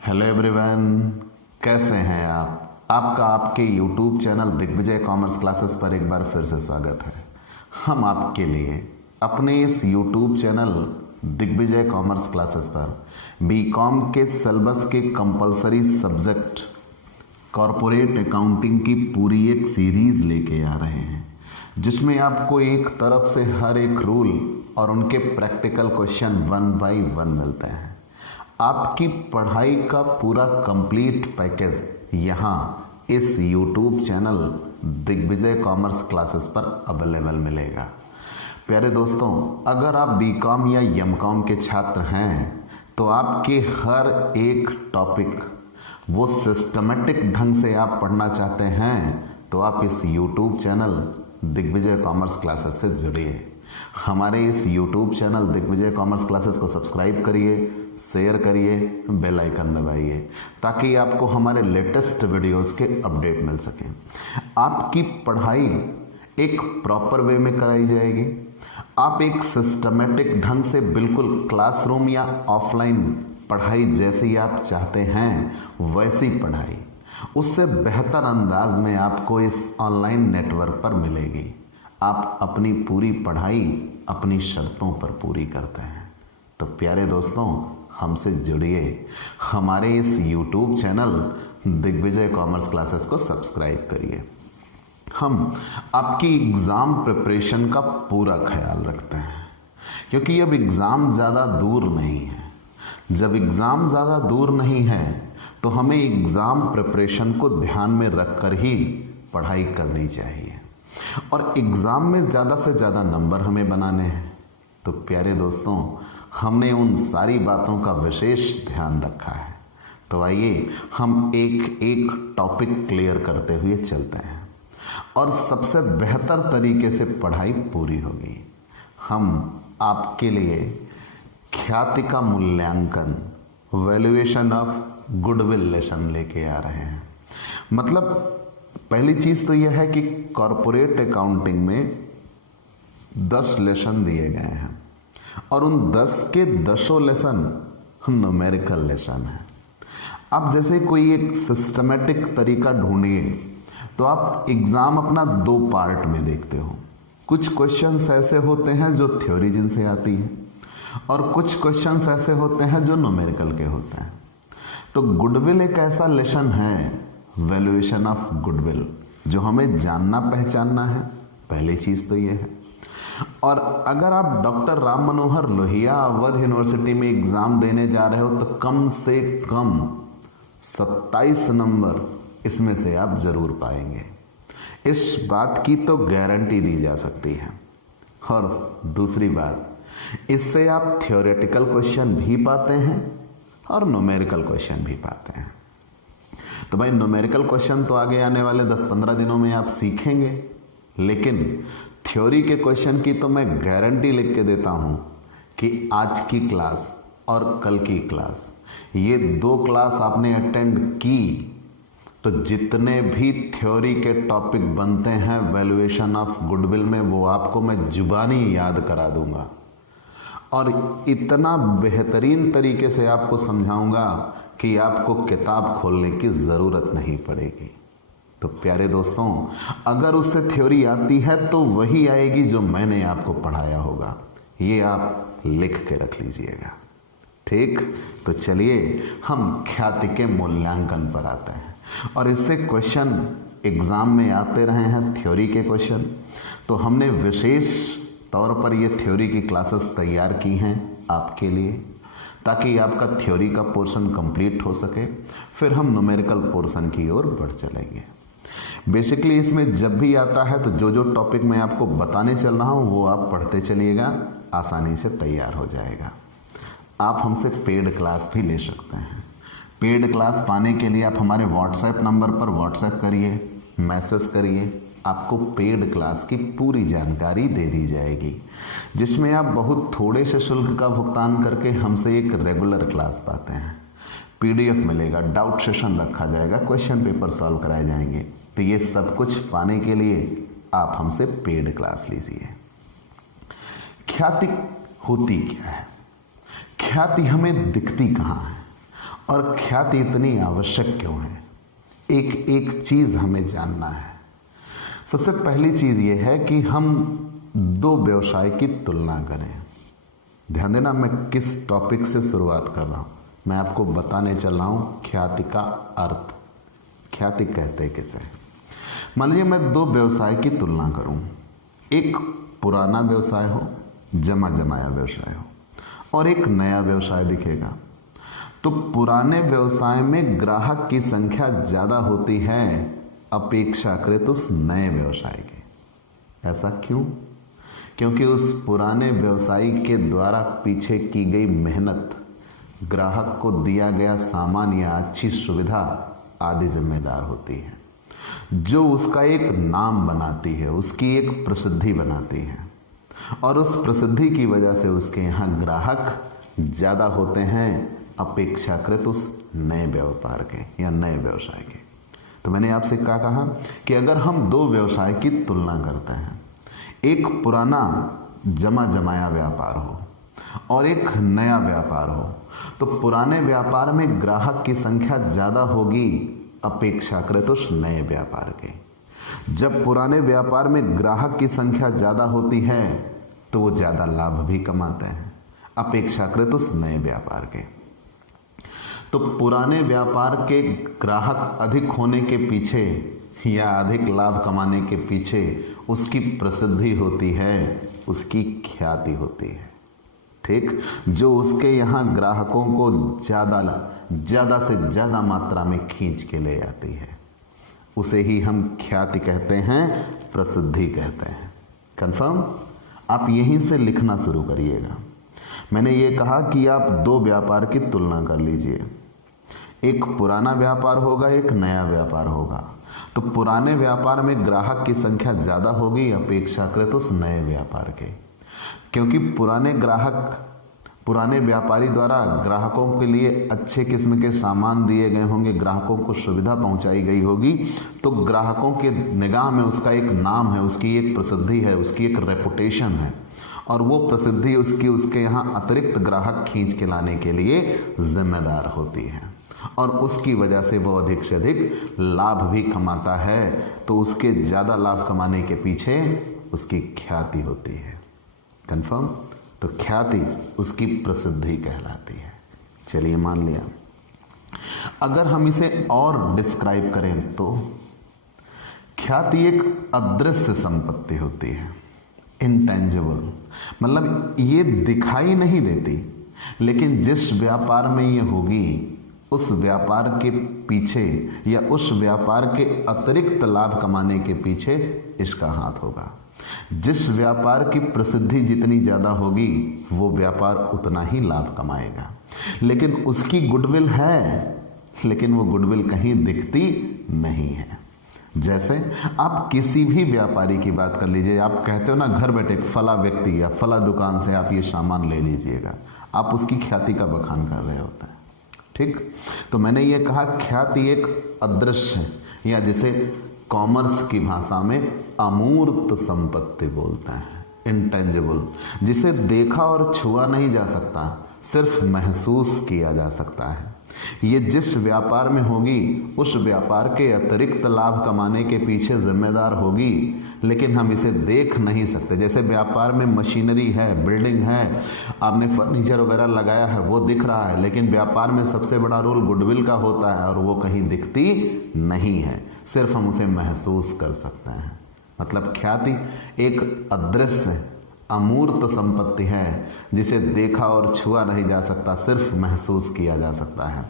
Hello everyone, कैसे हैं आप। आपका आपके YouTube channel Digvijay commerce classes पर एक बार फिर से स्वागत है। हम आपके लिए अपने इस YouTube channel Digvijay commerce classes पर बीकॉम के सिलेबस के कंपलसरी सब्जेक्ट कॉरपोरेट अकाउंटिंग की पूरी एक सीरीज लेके आ रहे हैं, जिसमें आपको एक तरफ से हर एक रूल और उनके प्रैक्टिकल क्वेश्चन 1 बाय 1 मिलते हैं। आपकी पढ़ाई का पूरा कंप्लीट पैकेज यहाँ इस YouTube channel Digvijay commerce classes पर अवेलेबल मिलेगा। प्यारे दोस्तों, अगर आप बीकॉम या एमकॉम के छात्र हैं तो आपके हर एक टॉपिक वो सिस्टमेटिक ढंग से आप पढ़ना चाहते हैं तो आप इस YouTube channel Digvijay commerce classes से जुड़िए। हमारे इस YouTube channel Digvijay commerce classes को सब्सक्राइब करिए, शेयर करिए, बेल आइकन दबाइए ताकि आपको हमारे लेटेस्ट वीडियोस के अपडेट मिल सकें। आपकी पढ़ाई एक प्रॉपर वे में कराई जाएगी। आप एक सिस्टमेटिक ढंग से बिल्कुल क्लासरूम या ऑफलाइन पढ़ाई जैसी आप चाहते हैं वैसी पढ़ाई उससे बेहतर अंदाज में आपको इस ऑनलाइन नेटवर्क पर मिलेगी। आप अपनी पूरी पढ़ाई अपनी शर्तों पर पूरी करते हैं। तो प्यारे दोस्तों, हमसे जुड़िए, हमारे इस YouTube channel Digvijay commerce classes को सब्सक्राइब करिए। हम आपकी एग्ज़ाम प्रिपरेशन का पूरा ख्याल रखते हैं, क्योंकि अब एग्ज़ाम ज़्यादा दूर नहीं है। जब एग्ज़ाम ज़्यादा दूर नहीं है तो हमें एग्ज़ाम प्रिपरेशन को ध्यान में रखकर ही पढ़ाई करनी चाहिए और एग्ज़ाम में ज़्यादा से ज़्यादा नंबर हमें बनाने हैं। तो प्यारे दोस्तों, हमने उन सारी बातों का विशेष ध्यान रखा है। तो आइए हम एक एक टॉपिक क्लियर करते हुए चलते हैं और सबसे बेहतर तरीके से पढ़ाई पूरी होगी। हम आपके लिए ख्याति का मूल्यांकन, वैल्यूएशन ऑफ गुडविल लेसन लेके आ रहे हैं। मतलब पहली चीज़ तो यह है कि कॉरपोरेट अकाउंटिंग में 10 लेसन दिए गए हैं और उन 10 के 10 लेसन न्यूमेरिकल लेसन है। आप जैसे कोई एक सिस्टमेटिक तरीका ढूंढिए तो आप एग्ज़ाम अपना 2 पार्ट में देखते हो। कुछ क्वेश्चंस ऐसे होते हैं जो थ्योरी जिनसे आती है और कुछ क्वेश्चंस ऐसे होते हैं जो न्यूमेरिकल के होते हैं। तो गुडविल एक ऐसा लेसन है, वैल्यूएशन ऑफ गुडविल, जो हमें जानना पहचानना है। पहली चीज़ तो ये है। और अगर आप डॉक्टर राम मनोहर लोहिया अवध यूनिवर्सिटी में एग्ज़ाम देने जा रहे हो तो कम से कम 27 नंबर इसमें से आप ज़रूर पाएंगे। इस बात की तो गारंटी दी जा सकती है। और दूसरी बात, इससे आप थ्योरेटिकल क्वेश्चन भी पाते हैं और न्यूमेरिकल क्वेश्चन भी पाते हैं। तो भाई, न्यूमेरिकल क्वेश्चन तो आगे आने वाले 10-15 दिनों में आप सीखेंगे, लेकिन थ्योरी के क्वेश्चन की तो मैं गारंटी लिख के देता हूं कि आज की क्लास और कल की क्लास, ये 2 क्लास आपने अटेंड की तो जितने भी थ्योरी के टॉपिक बनते हैं वैल्यूएशन ऑफ गुडविल में, वो आपको मैं जुबानी याद करा दूंगा और इतना बेहतरीन तरीके से आपको समझाऊंगा कि आपको किताब खोलने की ज़रूरत नहीं पड़ेगी। तो प्यारे दोस्तों, अगर उससे थ्योरी आती है तो वही आएगी जो मैंने आपको पढ़ाया होगा। ये आप लिख के रख लीजिएगा, ठीक। तो चलिए हम ख्याति के मूल्यांकन पर आते हैं और इससे क्वेश्चन एग्ज़ाम में आते रहे हैं, थ्योरी के क्वेश्चन। तो हमने विशेष तौर पर ये थ्योरी की क्लासेस तैयार की हैं आपके लिए, ताकि आपका थ्योरी का पोर्शन कंप्लीट हो सके। फिर हम न्यूमेरिकल पोर्शन की ओर बढ़ चलेंगे। बेसिकली इसमें जब भी आता है तो जो जो टॉपिक मैं आपको बताने चल रहा हूँ वो आप पढ़ते चलिएगा, आसानी से तैयार हो जाएगा। आप हमसे पेड क्लास भी ले सकते हैं। पेड क्लास पाने के लिए आप हमारे व्हाट्सएप नंबर पर व्हाट्सएप करिए, मैसेज करिए, आपको पेड क्लास की पूरी जानकारी दे दी जाएगी, जिसमें आप बहुत थोड़े से शुल्क का भुगतान करके हमसे एक रेगुलर क्लास पाते हैं। PDF मिलेगा, डाउट सेशन रखा जाएगा, क्वेश्चन पेपर सॉल्व कराए जाएंगे। तो ये सब कुछ पाने के लिए आप हमसे पेड क्लास लीजिए। ख्याति होती क्या है? ख्याति हमें दिखती कहाँ है और ख्याति इतनी आवश्यक क्यों है, एक एक चीज हमें जानना है। सबसे पहली चीज यह है कि हम दो व्यवसाय की तुलना करें। ध्यान देना, मैं किस टॉपिक से शुरुआत कर रहा हूं। मैं आपको बताने चल रहा हूं ख्याति का अर्थ। ख्याति कहते किसे? मान लीजिए मैं दो व्यवसाय की तुलना करूं, एक पुराना व्यवसाय हो, जमा जमाया व्यवसाय हो, और एक नया व्यवसाय दिखेगा। तो पुराने व्यवसाय में ग्राहक की संख्या ज्यादा होती है अपेक्षाकृत उस नए व्यवसाय की। ऐसा क्यों? क्योंकि उस पुराने व्यवसायी के द्वारा पीछे की गई मेहनत, ग्राहक को दिया गया सामान या अच्छी सुविधा आदि जिम्मेदार होती है, जो उसका एक नाम बनाती है, उसकी एक प्रसिद्धि बनाती है। और उस प्रसिद्धि की वजह से उसके यहाँ ग्राहक ज्यादा होते हैं अपेक्षाकृत उस नए व्यापार के या नए व्यवसाय के। तो मैंने आपसे क्या कहा कि अगर हम दो व्यवसाय की तुलना करते हैं, एक पुराना जमा जमाया व्यापार हो और एक नया व्यापार हो, तो पुराने व्यापार में ग्राहक की संख्या ज्यादा होगी अपेक्षाकृत उस नए व्यापार के। जब पुराने व्यापार में ग्राहक की संख्या ज्यादा होती है तो वो ज्यादा लाभ भी कमाते हैं अपेक्षाकृत उस नए व्यापार के। तो पुराने व्यापार के ग्राहक अधिक होने के पीछे या अधिक लाभ कमाने के पीछे उसकी प्रसिद्धि होती है, उसकी ख्याति होती है। ठीक, जो उसके यहाँ ग्राहकों को ज्यादा से ज्यादा मात्रा में खींच के ले जाती है, उसे ही हम ख्याति कहते हैं, प्रसिद्धि कहते हैं। कंफर्म? आप यहीं से लिखना शुरू करिएगा। मैंने ये कहा कि आप दो व्यापार की तुलना कर लीजिए, एक पुराना व्यापार होगा, एक नया व्यापार होगा। तो पुराने व्यापार में ग्राहक की संख्या ज्यादा होगी अपेक्षाकृत उस नए व्यापार के, क्योंकि पुराने व्यापारी द्वारा ग्राहकों के लिए अच्छे किस्म के सामान दिए गए होंगे, ग्राहकों को सुविधा पहुंचाई गई होगी, तो ग्राहकों के निगाह में उसका एक नाम है, उसकी एक प्रसिद्धि है, उसकी एक रेपुटेशन है, और वो प्रसिद्धि उसके यहाँ अतिरिक्त ग्राहक खींच के लाने के लिए जिम्मेदार होती है, और उसकी वजह से वो अधिक से अधिक लाभ भी कमाता है। तो उसके ज्यादा लाभ कमाने के पीछे उसकी ख्याति होती है। कंफर्म? तो ख्याति उसकी प्रसिद्धि कहलाती है। चलिए मान लिया, अगर हम इसे और डिस्क्राइब करें तो ख्याति एक अदृश्य संपत्ति होती है, इनटेंजिबल, मतलब ये दिखाई नहीं देती, लेकिन जिस व्यापार में ये होगी उस व्यापार के पीछे या उस व्यापार के अतिरिक्त लाभ कमाने के पीछे इसका हाथ होगा। जिस व्यापार की प्रसिद्धि जितनी ज्यादा होगी वो व्यापार उतना ही लाभ कमाएगा, लेकिन उसकी गुडविल है, लेकिन वो गुडविल कहीं दिखती नहीं है। जैसे आप किसी भी व्यापारी की बात कर लीजिए, आप कहते हो ना घर बैठे फला व्यक्ति या फला दुकान से आप ये सामान ले लीजिएगा, आप उसकी ख्याति का बखान कर रहे होते हैं। ठीक, तो मैंने ये कहा ख्याति एक अदृश्य या जिसे कॉमर्स की भाषा में अमूर्त संपत्ति बोलते हैं, इंटेंजिबल, जिसे देखा और छुआ नहीं जा सकता, सिर्फ महसूस किया जा सकता है। ये जिस व्यापार में होगी उस व्यापार के अतिरिक्त लाभ कमाने के पीछे जिम्मेदार होगी, लेकिन हम इसे देख नहीं सकते। जैसे व्यापार में मशीनरी है, बिल्डिंग है, आपने फर्नीचर वगैरह लगाया है, वो दिख रहा है, लेकिन व्यापार में सबसे बड़ा रोल गुडविल का होता है और वो कहीं दिखती नहीं है, सिर्फ हम उसे महसूस कर सकते हैं। मतलब ख्याति एक अदृश्य अमूर्त संपत्ति है जिसे देखा और छुआ नहीं जा सकता, सिर्फ महसूस किया जा सकता है,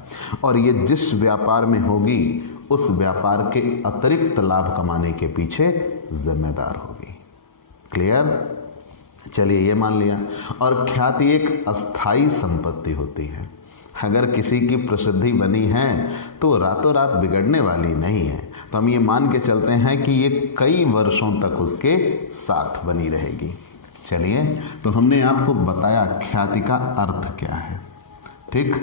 और ये जिस व्यापार में होगी उस व्यापार के अतिरिक्त लाभ कमाने के पीछे जिम्मेदार होगी। क्लियर? चलिए ये मान लिया। और ख्याति एक अस्थाई संपत्ति होती है। अगर किसी की प्रसिद्धि बनी है तो रातों रात बिगड़ने वाली नहीं है, तो हम ये मान के चलते हैं कि ये कई वर्षों तक उसके साथ बनी रहेगी। चलिए, तो हमने आपको बताया ख्याति का अर्थ क्या है। ठीक,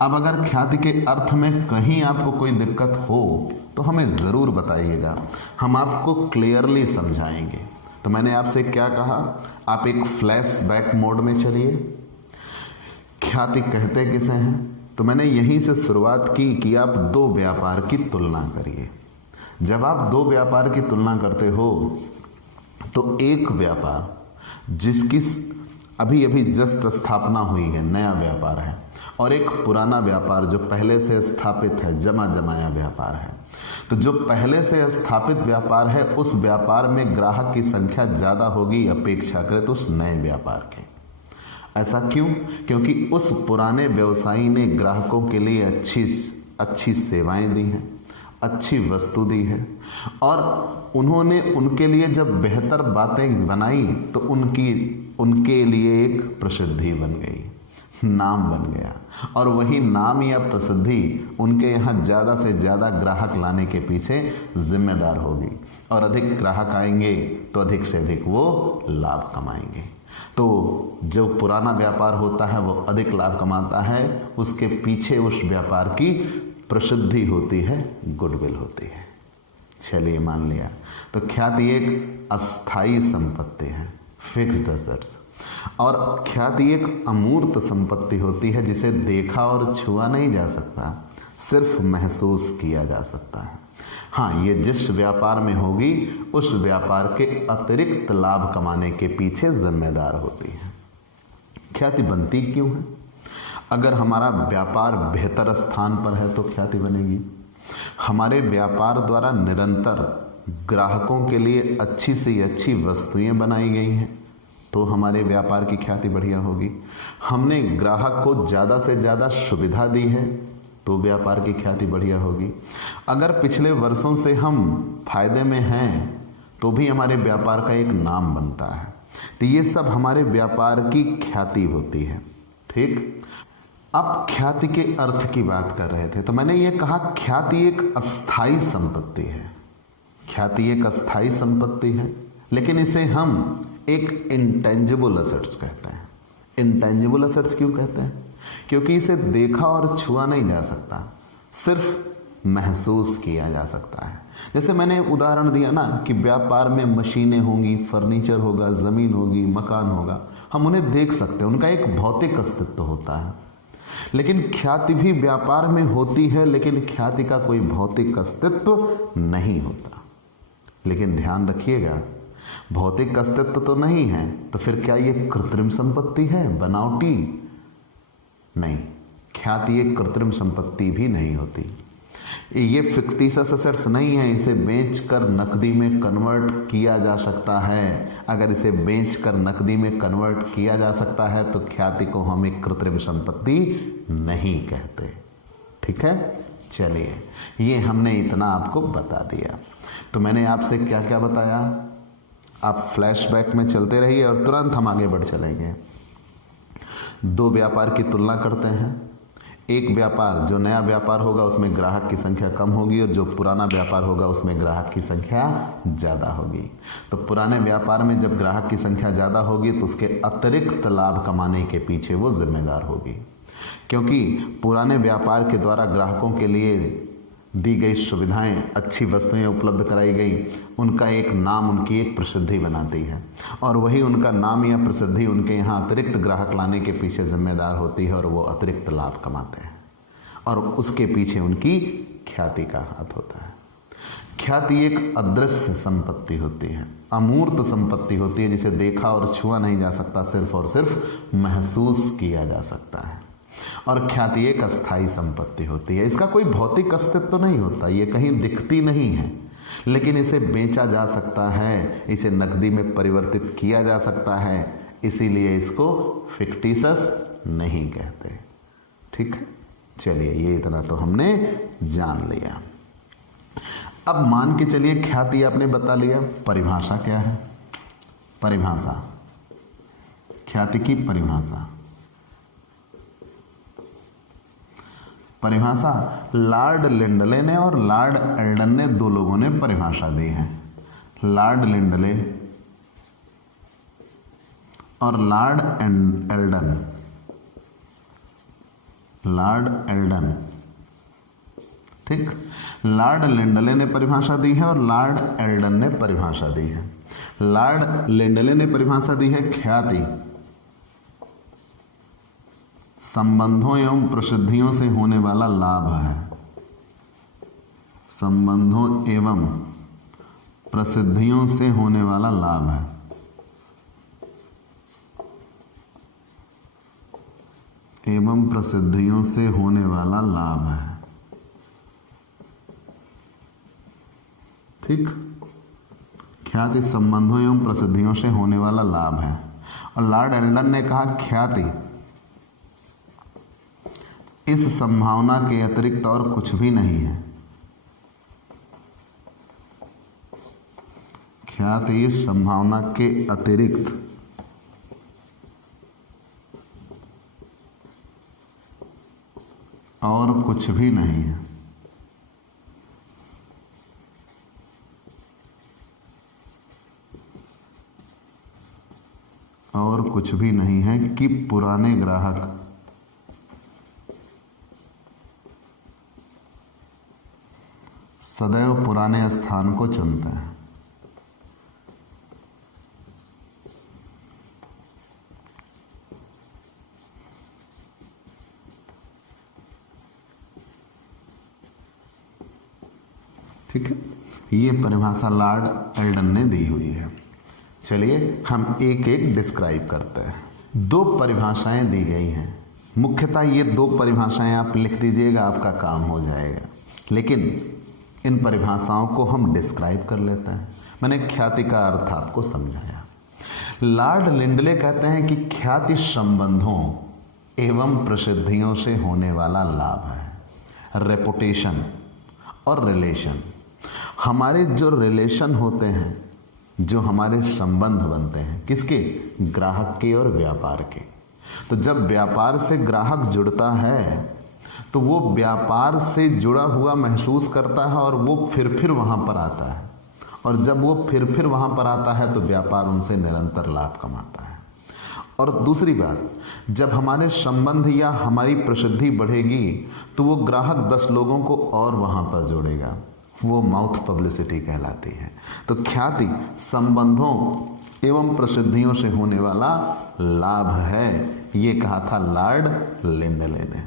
अब अगर ख्याति के अर्थ में कहीं आपको कोई दिक्कत हो तो हमें जरूर बताइएगा, हम आपको क्लियरली समझाएंगे। तो मैंने आपसे क्या कहा, आप एक फ्लैशबैक मोड में चलिए। ख्याति कहते किसे हैं? तो मैंने यहीं से शुरुआत की कि आप दो व्यापार की तुलना करिए। जब आप दो व्यापार की तुलना करते हो तो एक व्यापार जिसकी अभी अभी जस्ट स्थापना हुई है, नया व्यापार है, और एक पुराना व्यापार जो पहले से स्थापित है, जमा जमाया व्यापार है। तो जो पहले से स्थापित व्यापार है उस व्यापार में ग्राहक की संख्या ज़्यादा होगी अपेक्षाकृत उस नए व्यापार के। ऐसा क्यों? क्योंकि उस पुराने व्यवसायी ने ग्राहकों के लिए अच्छी सेवाएं दी हैं, अच्छी वस्तु दी है, और उन्होंने उनके लिए जब बेहतर बातें बनाई तो उनके लिए एक प्रसिद्धि बन गई, नाम बन गया, और वही नाम या प्रसिद्धि उनके यहाँ ज़्यादा से ज़्यादा ग्राहक लाने के पीछे जिम्मेदार होगी, और अधिक ग्राहक आएंगे तो अधिक से अधिक वो लाभ कमाएंगे। तो जो पुराना व्यापार होता है वो अधिक लाभ कमाता है, उसके पीछे उस व्यापार की प्रसिद्धि होती है, गुडविल होती है। चलिए मान लिया। तो ख्याति एक अस्थाई संपत्ति है, फिक्स्ड एसेट्स, और ख्याति एक अमूर्त संपत्ति होती है जिसे देखा और छुआ नहीं जा सकता, सिर्फ महसूस किया जा सकता है। हाँ, ये जिस व्यापार में होगी उस व्यापार के अतिरिक्त लाभ कमाने के पीछे जिम्मेदार होती है। ख्याति बनती क्यों है? अगर हमारा व्यापार बेहतर स्थान पर है तो ख्याति बनेगी। हमारे व्यापार द्वारा निरंतर ग्राहकों के लिए अच्छी से अच्छी वस्तुएं बनाई गई हैं तो हमारे व्यापार की ख्याति बढ़िया होगी। हमने ग्राहक को ज़्यादा से ज़्यादा सुविधा दी है तो व्यापार की ख्याति बढ़िया होगी। अगर पिछले वर्षों से हम फायदे में हैं तो भी हमारे व्यापार का एक नाम बनता है। तो ये सब हमारे व्यापार की ख्याति होती है। ठीक, अब ख्याति के अर्थ की बात कर रहे थे तो मैंने ये कहा ख्याति एक अस्थाई संपत्ति है। ख्याति एक अस्थाई संपत्ति है, लेकिन इसे हम एक इंटेंजिबल एसेट्स कहते हैं। इंटेंजिबल एसेट्स क्यों कहते हैं? क्योंकि इसे देखा और छुआ नहीं जा सकता, सिर्फ महसूस किया जा सकता है। जैसे मैंने उदाहरण दिया ना कि व्यापार में मशीनें होंगी, फर्नीचर होगा, जमीन होगी, मकान होगा, हम उन्हें देख सकते हैं, उनका एक भौतिक अस्तित्व होता है। लेकिन ख्याति भी व्यापार में होती है, लेकिन ख्याति का कोई भौतिक अस्तित्व नहीं होता। लेकिन ध्यान रखिएगा, भौतिक अस्तित्व तो नहीं है तो फिर क्या ये कृत्रिम संपत्ति है, बनावटी? नहीं, ख्याति एक कृत्रिम संपत्ति भी नहीं होती। ये फिक्टिशियस एसेट्स नहीं है, इसे बेचकर नकदी में कन्वर्ट किया जा सकता है। अगर इसे बेचकर नकदी में कन्वर्ट किया जा सकता है तो ख्याति को हम एक कृत्रिम संपत्ति नहीं कहते। ठीक है, चलिए ये हमने इतना आपको बता दिया। तो मैंने आपसे क्या क्या बताया, आप फ्लैशबैक में चलते रहिए और तुरंत हम आगे बढ़ चलेंगे। दो व्यापार की तुलना करते हैं। एक व्यापार, जो नया व्यापार होगा उसमें ग्राहक की संख्या कम होगी, और जो पुराना व्यापार होगा उसमें ग्राहक की संख्या ज़्यादा होगी। तो पुराने व्यापार में जब ग्राहक की संख्या ज़्यादा होगी तो उसके अतिरिक्त लाभ कमाने के पीछे वो जिम्मेदार होगी, क्योंकि पुराने व्यापार के द्वारा ग्राहकों के लिए दी गई सुविधाएं, अच्छी वस्तुएं उपलब्ध कराई गई, उनका एक नाम, उनकी एक प्रसिद्धि बनाती है, और वही उनका नाम या प्रसिद्धि उनके यहाँ अतिरिक्त ग्राहक लाने के पीछे जिम्मेदार होती है, और वो अतिरिक्त लाभ कमाते हैं, और उसके पीछे उनकी ख्याति का हाथ होता है। ख्याति एक अदृश्य संपत्ति होती है, अमूर्त संपत्ति होती है, जिसे देखा और छुआ नहीं जा सकता, सिर्फ और सिर्फ महसूस किया जा सकता है। और ख्याति एक अस्थाई संपत्ति होती है, इसका कोई भौतिक अस्तित्व तो नहीं होता, ये कहीं दिखती नहीं है, लेकिन इसे बेचा जा सकता है, इसे नकदी में परिवर्तित किया जा सकता है, इसीलिए इसको फिक्टिशियस नहीं कहते। ठीक है, चलिए ये इतना तो हमने जान लिया। अब मान के चलिए ख्याति आपने बता लिया, परिभाषा क्या है? परिभाषा, ख्याति की परिभाषा। परिभाषा लॉर्ड लिंडले ने और लॉर्ड एल्डन ने, दो लोगों ने परिभाषा दी है। लॉर्ड लिंडले और लॉर्ड एल्डन। लॉर्ड एल्डन, ठीक, लॉर्ड लिंडले ने परिभाषा दी है और लॉर्ड एल्डन ने परिभाषा दी है। लॉर्ड लिंडले ने परिभाषा दी है ख्याति संबंधों एवं प्रसिद्धियों से होने वाला लाभ है। संबंधों एवं प्रसिद्धियों से होने वाला लाभ है। एवं प्रसिद्धियों से होने वाला लाभ है। ठीक, ख्याति संबंधों एवं प्रसिद्धियों से होने वाला लाभ है। और लॉर्ड एल्डन ने कहा ख्याति इस संभावना के अतिरिक्त और कुछ भी नहीं है। ख्याति इस संभावना के अतिरिक्त और कुछ भी नहीं है। और कुछ भी नहीं है कि पुराने ग्राहक सदैव पुराने स्थान को चुनते हैं। ठीक है, ये परिभाषा लॉर्ड एल्डन ने दी हुई है। चलिए हम एक एक डिस्क्राइब करते हैं। दो परिभाषाएं दी गई हैं। मुख्यतः ये दो परिभाषाएं आप लिख दीजिएगा, आपका काम हो जाएगा। लेकिन इन परिभाषाओं को हम डिस्क्राइब कर लेते हैं। मैंने ख्याति का अर्थ आपको समझाया। लॉर्ड लिंडले कहते हैं कि ख्याति संबंधों एवं प्रसिद्धियों से होने वाला लाभ है। रेपुटेशन और रिलेशन, हमारे जो रिलेशन होते हैं, जो हमारे संबंध बनते हैं, किसके? ग्राहक के और व्यापार के। तो जब व्यापार से ग्राहक जुड़ता है तो वो व्यापार से जुड़ा हुआ महसूस करता है और वो फिर वहां पर आता है। और जब वो फिर वहां पर आता है तो व्यापार उनसे निरंतर लाभ कमाता है। और दूसरी बात, जब हमारे संबंध या हमारी प्रसिद्धि बढ़ेगी तो वो ग्राहक 10 लोगों को और वहां पर जोड़ेगा। वो माउथ पब्लिसिटी कहलाती है। तो ख्याति संबंधों एवं प्रसिद्धियों से होने वाला लाभ है, ये कहा था लॉर्ड लिंडले ने।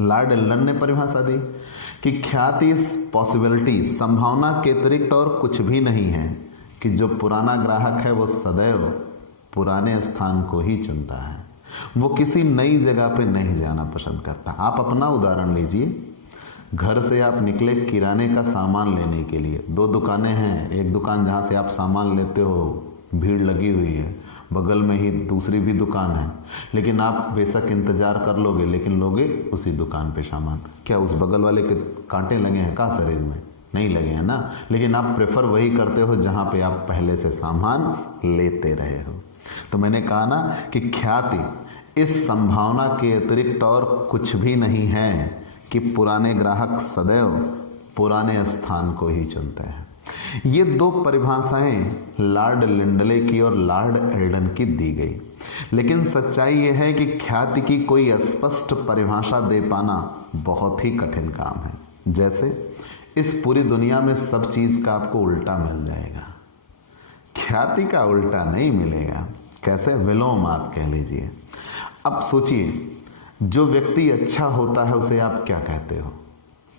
लॉर्ड एल्डन ने परिभाषा दी कि ख्याति इस पॉसिबिलिटी, संभावना के अतिरिक्त और कुछ भी नहीं है कि जो पुराना ग्राहक है वो सदैव पुराने स्थान को ही चुनता है। वो किसी नई जगह पे नहीं जाना पसंद करता। आप अपना उदाहरण लीजिए, घर से आप निकले किराने का सामान लेने के लिए। 2 दुकानें हैं, एक दुकान जहाँ से आप सामान लेते हो भीड़ लगी हुई है, बगल में ही दूसरी भी दुकान है, लेकिन आप बेशक इंतजार कर लोगे लेकिन लोगे उसी दुकान पे सामान। क्या उस बगल वाले के कांटे लगे हैं का शरीर में? नहीं लगे हैं ना, लेकिन आप प्रेफर वही करते हो जहाँ पे आप पहले से सामान लेते रहे हो। तो मैंने कहा ना कि ख्याति इस संभावना के अतिरिक्त और कुछ भी नहीं है कि पुराने ग्राहक सदैव पुराने स्थान को ही चुनते हैं। ये दो परिभाषाएं लॉर्ड लिंडले की और लॉर्ड एल्डन की दी गई। लेकिन सच्चाई यह है कि ख्याति की कोई स्पष्ट परिभाषा दे पाना बहुत ही कठिन काम है। जैसे इस पूरी दुनिया में सब चीज का आपको उल्टा मिल जाएगा, ख्याति का उल्टा नहीं मिलेगा। कैसे? विलोम आप कह लीजिए। अब सोचिए, जो व्यक्ति अच्छा होता है उसे आप क्या कहते हो?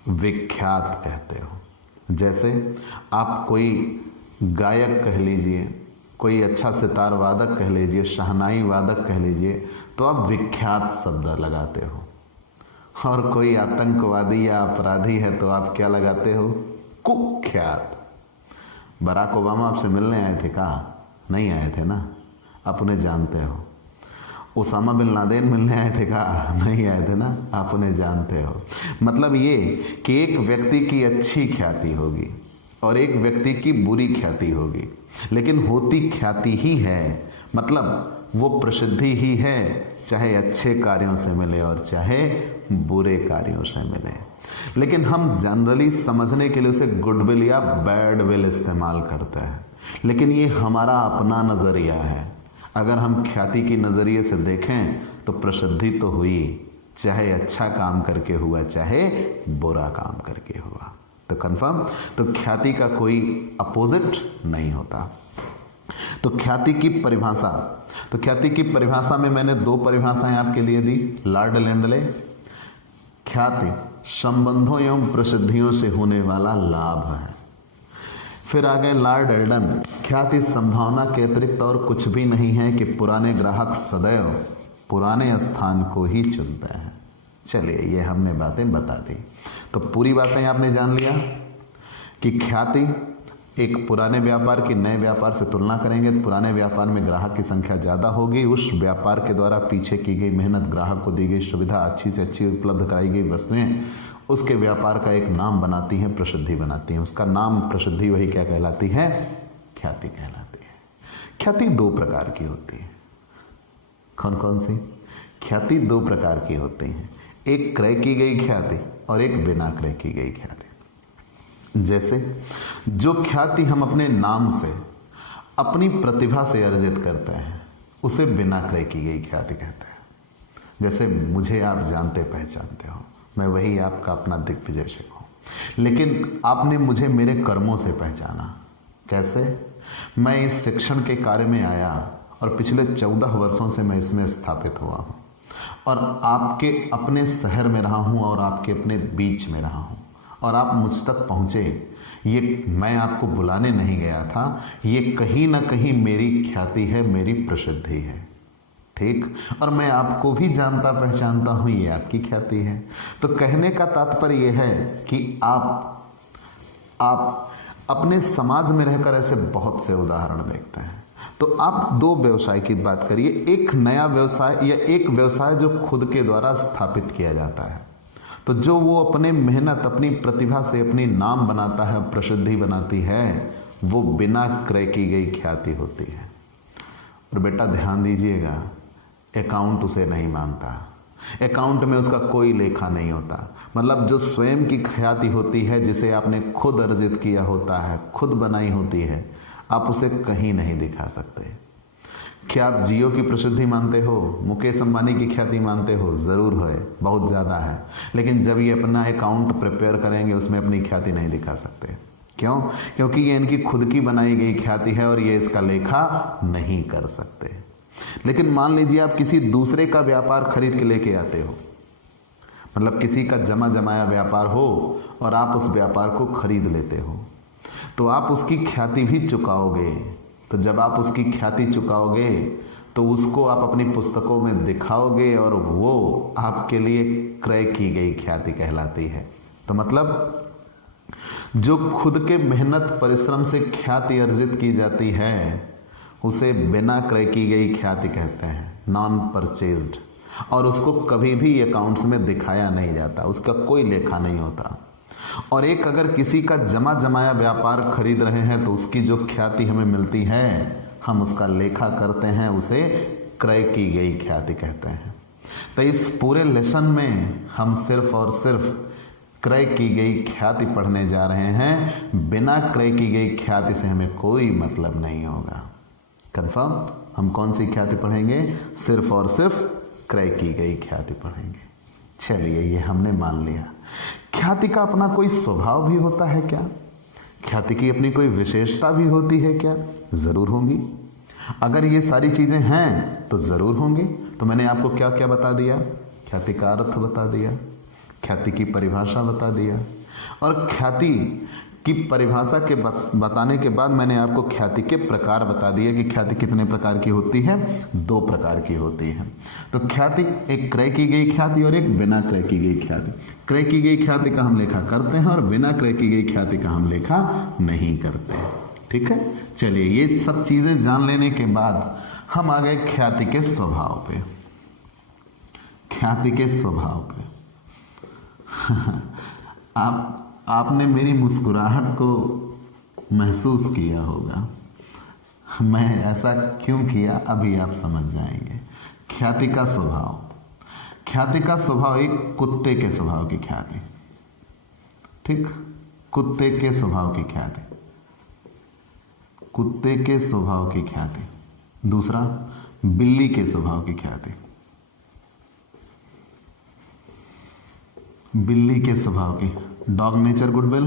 विख्यात कहते हो। जैसे आप कोई गायक कह लीजिए, कोई अच्छा सितार वादक कह लीजिए, शहनाई वादक कह लीजिए, तो आप विख्यात शब्द लगाते हो। और कोई आतंकवादी या अपराधी है तो आप क्या लगाते हो? कुख्यात। बराक ओबामा आपसे मिलने आए थे का? नहीं आए थे ना, आप उन्हें जानते हो। उसामा बिन लादेन मिलने आए थे का? नहीं आए थे ना, आप उन्हें जानते हो। मतलब ये कि एक व्यक्ति की अच्छी ख्याति होगी और एक व्यक्ति की बुरी ख्याति होगी, लेकिन होती ख्याति ही है। मतलब वो प्रसिद्धि ही है, चाहे अच्छे कार्यों से मिले और चाहे बुरे कार्यों से मिले। लेकिन हम जनरली समझने के लिए उसे गुडविल या बैडविल इस्तेमाल करते हैं, लेकिन ये हमारा अपना नजरिया है। अगर हम ख्याति की नजरिए से देखें तो प्रसिद्धि तो हुई, चाहे अच्छा काम करके हुआ चाहे बुरा काम करके हुआ। तो कंफर्म, तो ख्याति का कोई अपोजिट नहीं होता। तो ख्याति की परिभाषा, तो ख्याति की परिभाषा में मैंने दो परिभाषाएं आपके लिए दी। लॉर्ड लेंडले, ख्याति संबंधों एवं प्रसिद्धियों से होने वाला लाभ है। फिर आ गए लॉर्ड एल्डन, ख्याति संभावना के अतिरिक्त और कुछ भी नहीं है कि पुराने ग्राहक सदैव पुराने स्थान को ही चुनते हैं। चलिए ये हमने बातें बता दी। तो पूरी बातें आपने जान लिया कि ख्याति एक पुराने व्यापार की नए व्यापार से तुलना करेंगे तो पुराने व्यापार में ग्राहक की संख्या ज़्यादा होगी, उस व्यापार के द्वारा पीछे की गई मेहनत, ग्राहक को दी गई सुविधा, अच्छी से अच्छी उपलब्ध कराई गई वस्तुएं उसके व्यापार का एक नाम बनाती हैं, प्रसिद्धि बनाती हैं। उसका नाम प्रसिद्धि वही क्या कहलाती है? ख्याति कहलाती है। ख्याति दो प्रकार की होती है। कौन कौन सी? ख्याति दो प्रकार की होती हैं, एक क्रय की गई ख्याति और एक बिना क्रय की गई ख्याति। जैसे जो ख्याति हम अपने नाम से, अपनी प्रतिभा से अर्जित करते हैं उसे बिना क्रय की गई ख्याति कहते हैं। जैसे मुझे आप जानते पहचानते हो, मैं वही आपका अपना दिग्विजय सिंह हूं, लेकिन आपने मुझे मेरे कर्मों से पहचाना। कैसे? मैं इस शिक्षण के कार्य में आया और पिछले 14 वर्षों से मैं इसमें स्थापित हुआ हूं और आपके अपने शहर में रहा हूं और आपके अपने बीच में रहा हूं और आप मुझ तक पहुंचे। ये मैं आपको बुलाने नहीं गया था, ये कहीं ना कहीं मेरी ख्याति है, मेरी प्रसिद्धि है। ठीक? और मैं आपको भी जानता पहचानता हूं, ये आपकी ख्याति है। तो कहने का तात्पर्य यह है कि आप अपने समाज में रहकर ऐसे बहुत से उदाहरण देखते हैं। तो आप दो व्यवसाय की बात करिए, एक नया व्यवसाय या एक व्यवसाय जो खुद के द्वारा स्थापित किया जाता है, तो जो वो अपने मेहनत, अपनी प्रतिभा से अपनी नाम बनाता है, प्रसिद्धि बनाती है, वो बिना क्रय की गई ख्याति होती है। और बेटा ध्यान दीजिएगा, अकाउंट उसे नहीं मानता, अकाउंट में उसका कोई लेखा नहीं होता। मतलब जो स्वयं की ख्याति होती है, जिसे आपने खुद अर्जित किया होता है, खुद बनाई होती है, आप उसे कहीं नहीं दिखा सकते। क्या आप जियो की प्रसिद्धि मानते हो, मुकेश अंबानी की ख्याति मानते हो? जरूर है, बहुत ज़्यादा है, लेकिन जब ये अपना अकाउंट प्रिपेयर करेंगे उसमें अपनी ख्याति नहीं दिखा सकते। क्यों? क्योंकि ये इनकी खुद की बनाई गई ख्याति है और ये इसका लेखा नहीं कर सकते। लेकिन मान लीजिए आप किसी दूसरे का व्यापार खरीद के लेके आते हो, मतलब किसी का जमा जमाया व्यापार हो और आप उस व्यापार को खरीद लेते हो, तो आप उसकी ख्याति भी चुकाओगे। तो जब आप उसकी ख्याति चुकाओगे तो उसको आप अपनी पुस्तकों में दिखाओगे और वो आपके लिए क्रय की गई ख्याति कहलाती है। तो मतलब जो खुद के मेहनत परिश्रम से ख्याति अर्जित की जाती है उसे बिना क्रय की गई ख्याति कहते हैं, नॉन परचेज्ड, और उसको कभी भी अकाउंट्स में दिखाया नहीं जाता, उसका कोई लेखा नहीं होता। और एक अगर किसी का जमा जमाया व्यापार खरीद रहे हैं तो उसकी जो ख्याति हमें मिलती है हम उसका लेखा करते हैं, उसे क्रय की गई ख्याति कहते हैं। तो इस पूरे लेसन में हम सिर्फ और सिर्फ क्रय की गई ख्याति पढ़ने जा रहे हैं। बिना क्रय की गई ख्याति से हमें कोई मतलब नहीं होगा। कंफर्म? हम कौन सी ख्याति पढ़ेंगे? सिर्फ और सिर्फ क्रय की गई ख्याति पढ़ेंगे। चलिए ये हमने मान लिया। ख्याति का अपना कोई स्वभाव भी होता है क्या? ख्याति की अपनी कोई विशेषता भी होती है क्या? जरूर होंगी। अगर ये सारी चीजें हैं तो जरूर होंगी। तो मैंने आपको क्या क्या बता दिया? ख्याति का अर्थ बता दिया, ख्याति की परिभाषा बता दिया, और ख्याति की परिभाषा के बताने के बाद मैंने आपको ख्याति के प्रकार बता दिए कि ख्याति कितने प्रकार की होती है। 2 प्रकार की होती है। तो ख्याति, एक क्रय की गई ख्याति और एक बिना क्रय की गई ख्याति। क्रय की गई ख्याति का हम लेखा करते हैं और बिना क्रय की गई ख्याति का हम लेखा नहीं करते। ठीक है? चलिए ये सब चीजें जान लेने के बाद हम आ गए ख्याति के स्वभाव पे। ख्याति के स्वभाव पे आपने मेरी मुस्कुराहट को महसूस किया होगा। मैं ऐसा क्यों किया अभी आप समझ जाएंगे। ख्याति का स्वभाव, ख्याति का स्वभाव एक कुत्ते के स्वभाव की ख्याति। ठीक? कुत्ते के स्वभाव की ख्याति, कुत्ते के स्वभाव की ख्याति। दूसरा, बिल्ली के स्वभाव की ख्याति, बिल्ली के स्वभाव की। Dog nature goodwill,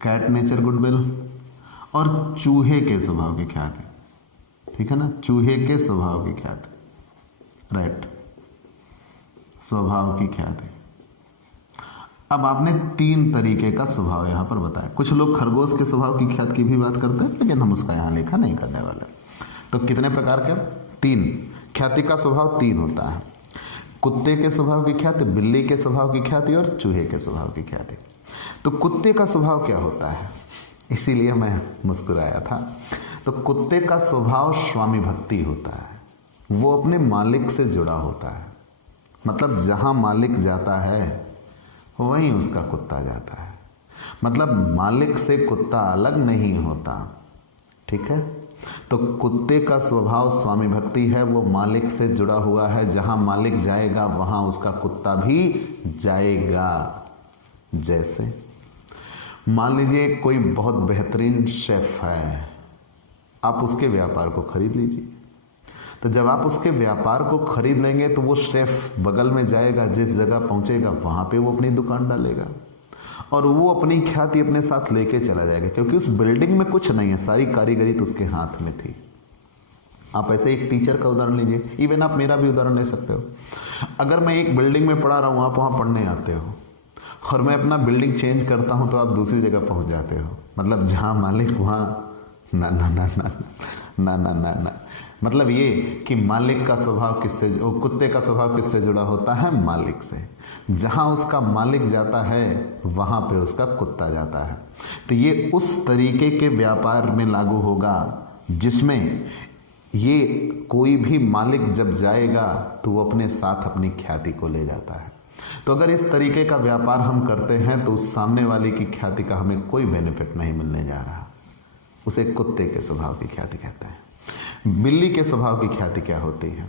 cat nature goodwill, और चूहे के स्वभाव की ख्याति, ठीक है ना, चूहे के स्वभाव की ख्याति, राइट, स्वभाव की ख्याति। अब आपने 3 तरीके का स्वभाव यहां पर बताया। कुछ लोग खरगोश के स्वभाव की ख्याति की भी बात करते हैं, लेकिन हम उसका यहां लेखा नहीं करने वाले। तो कितने प्रकार के? 3। ख्याति का स्वभाव 3 होता है। कुत्ते के स्वभाव की ख्याति, बिल्ली के स्वभाव की ख्याति और चूहे के स्वभाव की ख्याति। तो कुत्ते का स्वभाव क्या होता है, इसीलिए मैं मुस्कुराया था। तो कुत्ते का स्वभाव स्वामी भक्ति होता है, वो अपने मालिक से जुड़ा होता है। मतलब जहां मालिक जाता है वहीं उसका कुत्ता जाता है। मतलब मालिक से कुत्ता अलग नहीं होता, ठीक है। तो कुत्ते का स्वभाव स्वामी भक्ति है, वो मालिक से जुड़ा हुआ है। जहां मालिक जाएगा वहां उसका कुत्ता भी जाएगा। जैसे मान लीजिए कोई बहुत बेहतरीन शेफ है, आप उसके व्यापार को खरीद लीजिए। तो जब आप उसके व्यापार को खरीद लेंगे तो वो शेफ बगल में जाएगा, जिस जगह पहुंचेगा वहां पे वो अपनी दुकान डालेगा और वो अपनी ख्याति अपने साथ लेके चला जाएगा, क्योंकि उस बिल्डिंग में कुछ नहीं है, सारी कारीगरी तो उसके हाथ में थी। आप ऐसे एक टीचर का उदाहरण लीजिए, इवन आप मेरा भी उदाहरण ले सकते हो। अगर मैं एक बिल्डिंग में पढ़ा रहा हूं, आप वहां पढ़ने आते हो और मैं अपना बिल्डिंग चेंज करता हूं तो आप दूसरी जगह पहुंच जाते हो। मतलब जहां मालिक वहां ना ना ना ना ना ना ना ना। मतलब ये कि मालिक का स्वभाव किससे, कुत्ते का स्वभाव किससे जुड़ा होता है? मालिक से। जहां उसका मालिक जाता है वहां पे उसका कुत्ता जाता है। तो ये उस तरीके के व्यापार में लागू होगा जिसमें ये कोई भी मालिक जब जाएगा तो वो अपने साथ अपनी ख्याति को ले जाता है। तो अगर इस तरीके का व्यापार हम करते हैं तो उस सामने वाले की ख्याति का हमें कोई बेनिफिट नहीं मिलने जा रहा। उसे कुत्ते के स्वभाव की ख्याति कहते हैं। बिल्ली के स्वभाव की ख्याति क्या होती है?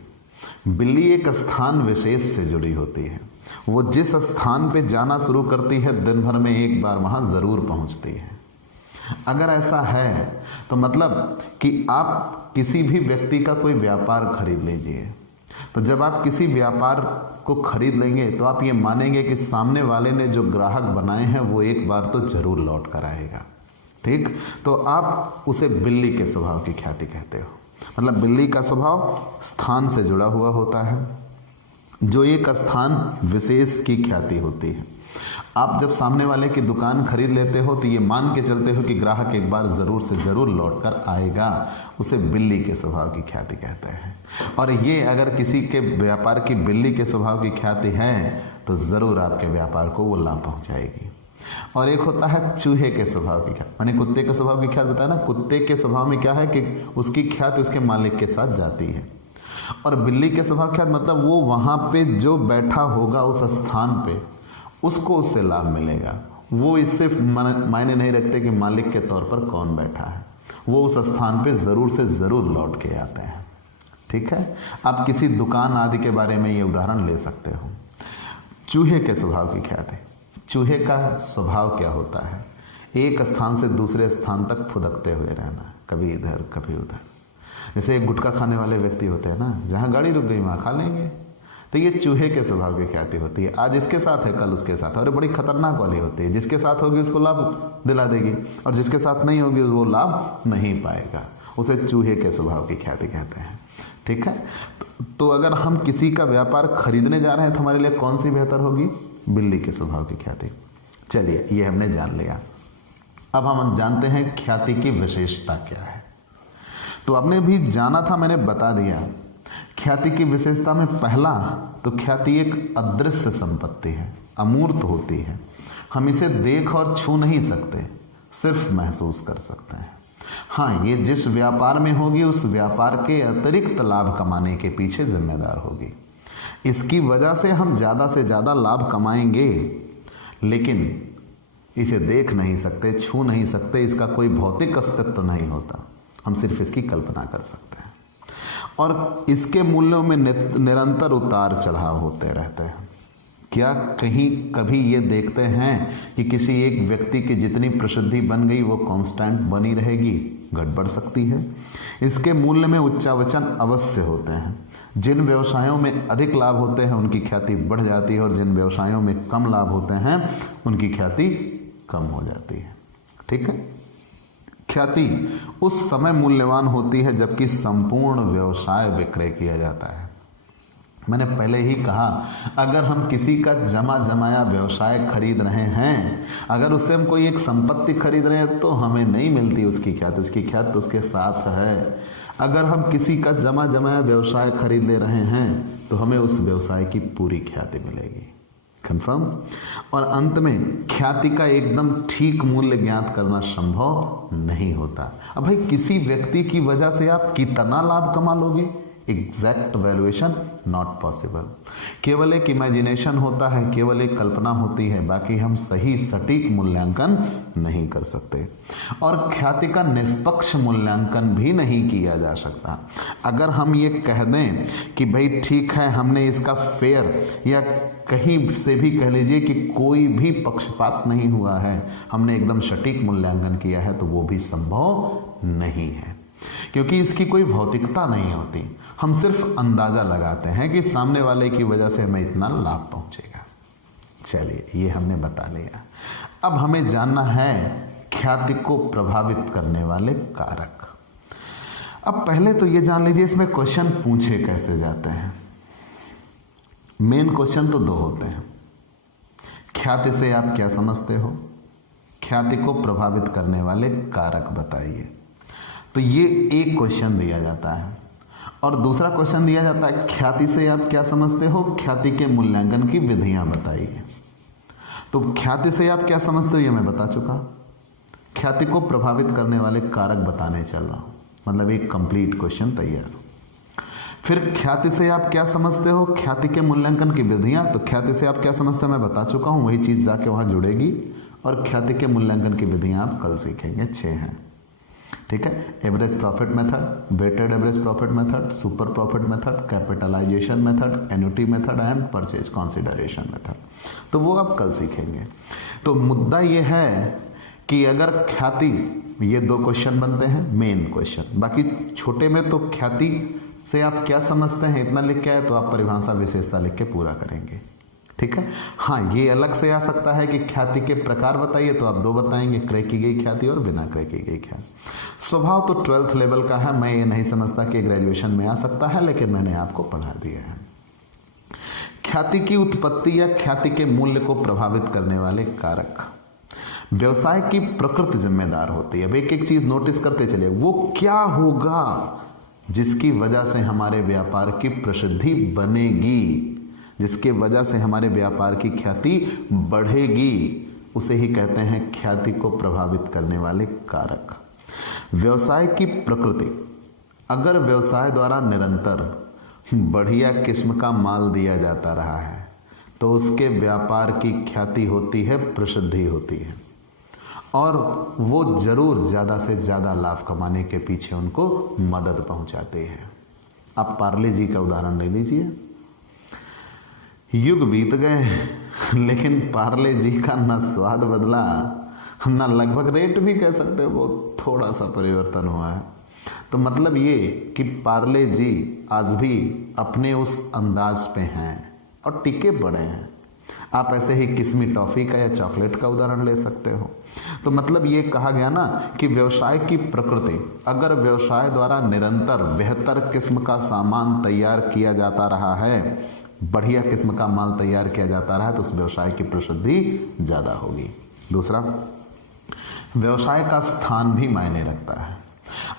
बिल्ली एक स्थान विशेष से जुड़ी होती है। वो जिस स्थान पे जाना शुरू करती है दिन भर में एक बार वहां जरूर पहुंचती है। अगर ऐसा है तो मतलब कि आप किसी भी व्यक्ति का कोई व्यापार खरीद लीजिए, तो जब आप किसी व्यापार को खरीद लेंगे तो आप ये मानेंगे कि सामने वाले ने जो ग्राहक बनाए हैं वो एक बार तो जरूर लौट कर आएगा, ठीक। तो आप उसे बिल्ली के स्वभाव की ख्याति कहते हो। मतलब बिल्ली का स्वभाव स्थान से जुड़ा हुआ होता है, जो एक स्थान विशेष की ख्याति होती है। आप जब सामने वाले की दुकान खरीद लेते हो तो ये मान के चलते हो कि ग्राहक एक बार जरूर से जरूर लौट कर आएगा, उसे बिल्ली के स्वभाव की ख्याति कहते हैं। और ये अगर किसी के व्यापार की बिल्ली के स्वभाव की ख्याति है तो जरूर आपके व्यापार को वो लाभ पहुंचाएगी। और एक होता है चूहे के स्वभाव की ख्याति। मैंने कुत्ते के स्वभाव की ख्याति बताया ना, कुत्ते के स्वभाव में क्या है कि उसकी ख्याति उसके मालिक के साथ जाती है। और बिल्ली के स्वभाव ख्याति मतलब वो वहां पे जो बैठा होगा उस स्थान पे उसको उससे लाभ मिलेगा। वो इससे मायने नहीं रखते कि मालिक के तौर पर कौन बैठा है, वो उस स्थान पे जरूर से जरूर लौट के आते हैं, ठीक है। आप किसी दुकान आदि के बारे में ये उदाहरण ले सकते हो। चूहे के स्वभाव की ख्याति। चूहे का स्वभाव क्या होता है? एक स्थान से दूसरे स्थान तक फुदकते हुए रहना, कभी इधर कभी उधर। जैसे एक गुटखा खाने वाले व्यक्ति होते हैं ना, जहां गाड़ी रुक गई वहां खा लेंगे। तो ये चूहे के स्वभाव की ख्याति होती है। आज इसके साथ है कल उसके साथ, और ये बड़ी खतरनाक वाली होती है। जिसके साथ होगी उसको लाभ दिला देगी और जिसके साथ नहीं होगी वो लाभ नहीं पाएगा। उसे चूहे के स्वभाव की ख्याति कहते हैं, ठीक है। तो अगर हम किसी का व्यापार खरीदने जा रहे हैं तो हमारे लिए कौन सी बेहतर होगी? बिल्ली के स्वभाव की ख्याति। चलिए ये हमने जान लिया। अब हम जानते हैं ख्याति की विशेषता क्या है। तो आपने भी जाना था, मैंने बता दिया। ख्याति की विशेषता में पहला तो ख्याति एक अदृश्य संपत्ति है, अमूर्त होती है। हम इसे देख और छू नहीं सकते, सिर्फ महसूस कर सकते हैं। हाँ, ये जिस व्यापार में होगी उस व्यापार के अतिरिक्त लाभ कमाने के पीछे जिम्मेदार होगी। इसकी वजह से हम ज्यादा से ज्यादा लाभ कमाएंगे, लेकिन इसे देख नहीं सकते, छू नहीं सकते, इसका कोई भौतिक अस्तित्व नहीं होता। हम सिर्फ इसकी कल्पना कर सकते हैं। और इसके मूल्यों में निरंतर उतार चढ़ाव होते रहते हैं। क्या कहीं कभी ये देखते हैं कि किसी एक व्यक्ति की जितनी प्रसिद्धि बन गई वो कांस्टेंट बनी रहेगी? घट सकती है। इसके मूल्य में उच्चावचन अवश्य होते हैं। जिन व्यवसायों में अधिक लाभ होते हैं उनकी ख्याति बढ़ जाती है, और जिन व्यवसायों में कम लाभ होते हैं उनकी ख्याति कम हो जाती है, ठीक है। ख्याति उस समय मूल्यवान होती है जबकि संपूर्ण व्यवसाय विक्रय किया जाता है। मैंने पहले ही कहा, अगर हम किसी का जमा जमाया व्यवसाय खरीद रहे हैं, अगर उससे हम कोई एक संपत्ति खरीद रहे हैं तो हमें नहीं मिलती उसकी ख्याति, उसकी ख्याति तो उसके साथ है। अगर हम किसी का जमा जमाया व्यवसाय खरीद ले रहे हैं तो हमें उस व्यवसाय की पूरी ख्याति मिलेगी। कंफर्म। और अंत में ख्याति का एकदम ठीक मूल्य ज्ञात करना संभव नहीं होता। अब भाई किसी व्यक्ति की वजह से आप कितना लाभ कमा लोगे, एग्जैक्ट वैल्यूएशन नॉट पॉसिबल। केवल एक इमेजिनेशन होता है, केवल एक कल्पना होती है, बाकी हम सही सटीक मूल्यांकन नहीं कर सकते। और ख्याति का निष्पक्ष मूल्यांकन भी नहीं किया जा सकता। अगर हम ये कह दें कि भाई ठीक है, हमने इसका फेयर, या कहीं से भी कह लीजिए कि कोई भी पक्षपात नहीं हुआ है, हमने एकदम सटीक मूल्यांकन किया है, तो वो भी संभव नहीं है, क्योंकि इसकी कोई भौतिकता नहीं होती। हम सिर्फ अंदाजा लगाते हैं कि सामने वाले की वजह से हमें इतना लाभ पहुंचेगा। चलिए, ये हमने बता लिया। अब हमें जानना है ख्याति को प्रभावित करने वाले कारक। अब पहले तो ये जान लीजिए इसमें क्वेश्चन पूछे कैसे जाते हैं। मेन क्वेश्चन तो दो होते हैं। ख्याति से आप क्या समझते हो, ख्याति को प्रभावित करने वाले कारक बताइए। तो ये एक क्वेश्चन दिया जाता है। और दूसरा क्वेश्चन दिया जाता है, ख्याति से आप क्या समझते हो, ख्याति के मूल्यांकन की विधियां बताइए। तो ख्याति से आप क्या समझते हो ये मैं बता चुका। ख्याति को प्रभावित करने वाले कारक बताने चल रहा हूं, मतलब एक कंप्लीट क्वेश्चन तैयार। फिर ख्याति से आप क्या समझते हो, ख्याति के मूल्यांकन की विधियां। तो ख्याति से आप क्या समझते हो मैं बता चुका हूं, वही चीज जाके वहां जुड़ेगी। और ख्याति के मूल्यांकन की विधियां आप कल सीखेंगे, 6 हैं। ठीक है। Average profit method, weighted average profit method, super profit method, capitalisation method, annuity method and purchase consideration method. तो वो आप कल सीखेंगे। तो मुद्दा ये है कि अगर ख्याति, ये 2 क्वेश्चन बनते हैं मेन क्वेश्चन। बाकी छोटे में तो ख्याति से आप क्या समझते हैं इतना लिख के आए तो आप परिभाषा विशेषता लिख के पूरा करेंगे। ठीक है। हाँ, ये अलग से आ सकता है कि ख्याति के प्रकार बताइए, तो आप 2 बताएंगे, क्रय की गई ख्याति और बिना क्रय की गई ख्याति। स्वभाव तो 12th लेवल का है, मैं ये नहीं समझता कि ग्रेजुएशन में आ सकता है, लेकिन मैंने आपको पढ़ा दिया है। ख्याति की उत्पत्ति या ख्याति के मूल्य को प्रभावित करने वाले कारक। व्यवसाय की प्रकृति जिम्मेदार होती है। अब एक एक चीज नोटिस करते चलिए। वो क्या होगा जिसकी वजह से हमारे व्यापार की प्रसिद्धि बनेगी, जिसके वजह से हमारे व्यापार की ख्याति बढ़ेगी, उसे ही कहते हैं ख्याति को प्रभावित करने वाले कारक। व्यवसाय की प्रकृति, अगर व्यवसाय द्वारा निरंतर बढ़िया किस्म का माल दिया जाता रहा है तो उसके व्यापार की ख्याति होती है, प्रसिद्धि होती है, और वो जरूर ज़्यादा से ज़्यादा लाभ कमाने के पीछे उनको मदद पहुंचाते हैं। आप पार्ले जी का उदाहरण ले लीजिए। युग बीत गए लेकिन पार्ले जी का ना स्वाद बदला, ना लगभग रेट भी कह सकते हो वो थोड़ा सा परिवर्तन हुआ है। तो मतलब ये कि पार्ले जी आज भी अपने उस अंदाज पे हैं और टिके पड़े हैं। आप ऐसे ही किस्मी टॉफी का या चॉकलेट का उदाहरण ले सकते हो। तो मतलब ये कहा गया ना कि व्यवसाय की प्रकृति, अगर व्यवसाय द्वारा निरंतर बेहतर किस्म का सामान तैयार किया जाता रहा है, बढ़िया किस्म का माल तैयार किया जाता रहा है, तो उस व्यवसाय की प्रसिद्धि ज्यादा होगी। दूसरा, व्यवसाय का स्थान भी मायने रखता है।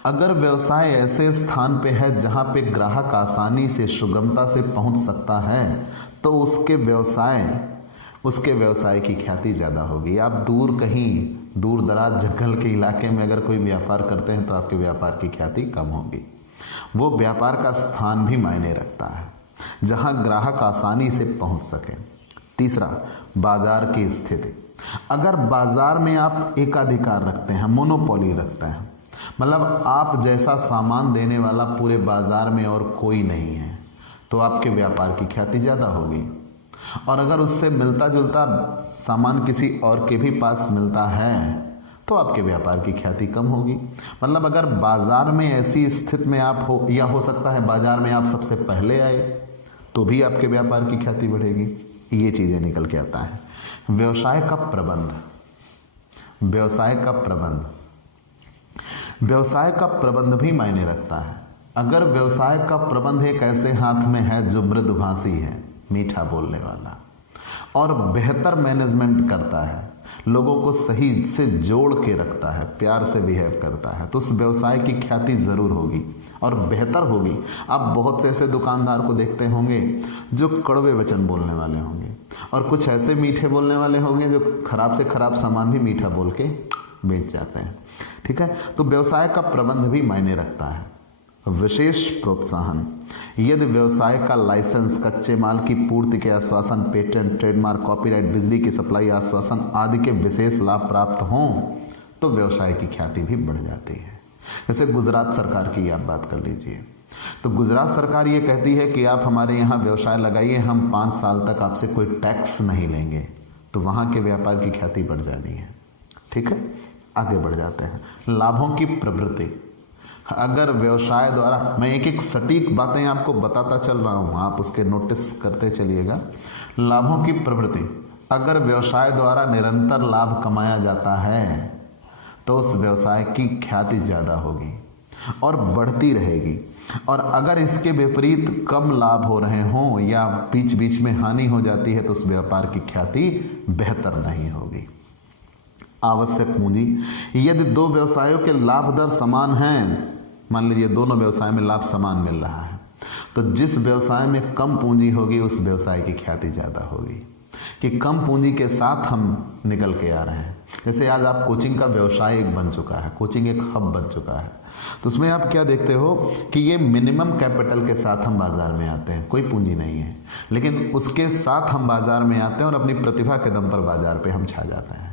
अगर व्यवसाय ऐसे स्थान पे है जहां पे ग्राहक आसानी से, सुगमता से पहुंच सकता है, तो उसके व्यवसाय की ख्याति ज्यादा होगी। आप दूर कहीं दूर दराज जंगल के इलाके में अगर कोई व्यापार करते हैं तो आपके व्यापार की ख्याति कम होगी। वो व्यापार का स्थान भी मायने रखता है जहां ग्राहक आसानी से पहुंच सके। तीसरा, बाजार की स्थिति। अगर बाजार में आप एकाधिकार रखते हैं, मोनोपोली रखते हैं, मतलब आप जैसा सामान देने वाला पूरे बाजार में और कोई नहीं है, तो आपके व्यापार की ख्याति ज्यादा होगी। और अगर उससे मिलता जुलता सामान किसी और के भी पास मिलता है तो आपके व्यापार की ख्याति कम होगी। मतलब अगर बाजार में ऐसी स्थिति में आप हो, या हो सकता है बाजार में आप सबसे पहले आए, तो भी आपके व्यापार की ख्याति बढ़ेगी। ये चीजें निकल के आता है। व्यवसाय का प्रबंध। व्यवसाय का प्रबंध, व्यवसाय का प्रबंध भी मायने रखता है। अगर व्यवसाय का प्रबंध एक ऐसे हाथ में है जो मृदुभाषी है, मीठा बोलने वाला, और बेहतर मैनेजमेंट करता है, लोगों को सही से जोड़ के रखता है, प्यार से बिहेव करता है, तो उस व्यवसाय की ख्याति जरूर होगी और बेहतर होगी। आप बहुत से ऐसे दुकानदार को देखते होंगे जो कड़वे वचन बोलने वाले होंगे, और कुछ ऐसे मीठे बोलने वाले होंगे जो खराब से खराब सामान भी मीठा बोल के बेच जाते हैं। ठीक है, तो व्यवसाय का प्रबंध भी मायने रखता है। विशेष प्रोत्साहन, यदि व्यवसाय का लाइसेंस, कच्चे माल की पूर्ति के आश्वासन, पेटेंट, ट्रेडमार्क, कॉपीराइट, बिजली की सप्लाई आश्वासन आदि के विशेष लाभ प्राप्त हों तो व्यवसाय की ख्याति भी बढ़ जाती है। जैसे गुजरात सरकार की आप बात कर लीजिए, तो गुजरात सरकार ये कहती है कि आप हमारे यहाँ व्यवसाय लगाइए, हम 5 साल तक आपसे कोई टैक्स नहीं लेंगे, तो वहाँ के व्यापार की ख्याति बढ़ जानी है। ठीक है, आगे बढ़ जाते हैं। लाभों की प्रवृत्ति, अगर व्यवसाय द्वारा, मैं एक एक सटीक बातें आपको बताता चल रहा हूं, आप उसके नोटिस करते चलिएगा। लाभों की प्रवृत्ति, अगर व्यवसाय द्वारा निरंतर लाभ कमाया जाता है तो उस व्यवसाय की ख्याति ज्यादा होगी और बढ़ती रहेगी, और अगर इसके विपरीत कम लाभ हो रहे हों या बीच बीच में हानि हो जाती है तो उस व्यापार की ख्याति बेहतर नहीं होगी। आवश्यक पूंजी, यदि 2 व्यवसायों के लाभ दर समान हैं, मान लीजिए दोनों व्यवसाय में लाभ समान मिल रहा है, तो जिस व्यवसाय में कम पूंजी होगी उस व्यवसाय की ख्याति ज्यादा होगी कि कम पूंजी के साथ हम निकल के आ रहे हैं। जैसे आज आप कोचिंग का व्यवसाय एक बन चुका है, कोचिंग एक हब बन चुका है, तो उसमें आप क्या देखते हो कि ये मिनिमम कैपिटल के साथ हम बाजार में आते हैं, कोई पूंजी नहीं है, लेकिन उसके साथ हम बाजार में आते हैं और अपनी प्रतिभा के दम पर बाजार पे हम छा जाते हैं।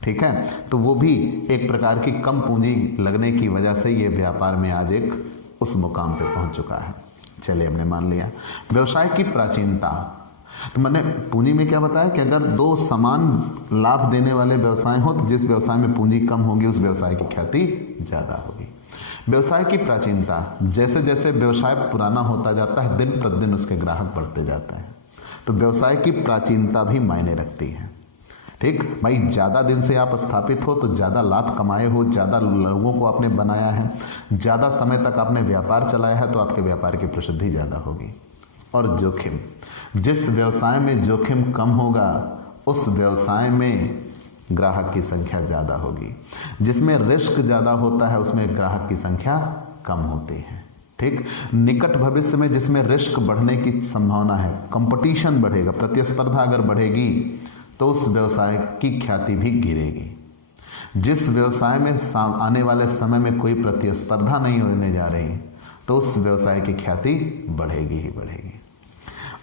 ठीक है, तो वो भी एक प्रकार की कम पूंजी लगने की वजह से ये व्यापार में आज एक उस मुकाम पे पहुंच चुका है। चलिए, हमने मान लिया। व्यवसाय की प्राचीनता, तो मैंने पूंजी में क्या बताया कि अगर 2 समान लाभ देने वाले व्यवसाय हो तो जिस व्यवसाय में पूंजी कम होगी उस व्यवसाय की ख्याति ज्यादा होगी। व्यवसाय की प्राचीनता, जैसे जैसे व्यवसाय पुराना होता जाता है दिन प्रतिदिन उसके ग्राहक बढ़ते जाते हैं, तो व्यवसाय की प्राचीनता भी मायने रखती है। ठीक भाई, ज़्यादा दिन से आप स्थापित हो तो ज़्यादा लाभ कमाए हो, ज़्यादा लोगों को आपने बनाया है, ज़्यादा समय तक आपने व्यापार चलाया है, तो आपके व्यापार की प्रसिद्धि ज़्यादा होगी। और जोखिम, जिस व्यवसाय में जोखिम कम होगा उस व्यवसाय में ग्राहक की संख्या ज़्यादा होगी। जिसमें रिस्क ज़्यादा होता है उसमें ग्राहक की संख्या कम होती है। ठीक, निकट भविष्य में जिसमें रिस्क बढ़ने की संभावना है, कंपटीशन बढ़ेगा, प्रतिस्पर्धा अगर बढ़ेगी तो उस व्यवसाय की ख्याति भी गिरेगी। जिस व्यवसाय में आने वाले समय में कोई प्रतिस्पर्धा नहीं होने जा रही तो उस व्यवसाय की ख्याति बढ़ेगी ही बढ़ेगी।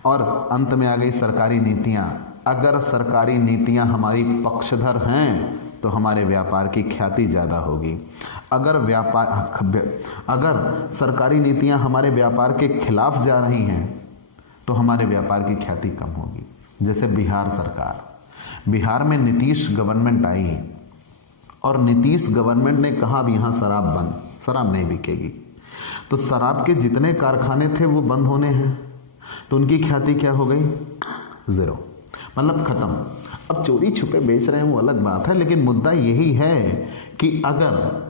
और अंत में आ गई सरकारी नीतियां। अगर सरकारी नीतियां हमारी पक्षधर हैं तो हमारे व्यापार की ख्याति ज़्यादा होगी। अगर सरकारी नीतियां हमारे व्यापार के खिलाफ जा रही हैं तो हमारे व्यापार की ख्याति कम होगी। जैसे बिहार सरकार, बिहार में नीतीश गवर्नमेंट आई और नीतीश गवर्नमेंट ने कहा अब यहाँ शराब बंद, शराब नहीं बिकेगी, तो शराब के जितने कारखाने थे वो बंद होने हैं, तो उनकी ख्याति क्या हो गई? 0, मतलब खत्म। अब चोरी छुपे बेच रहे हैं वो अलग बात है, लेकिन मुद्दा यही है कि अगर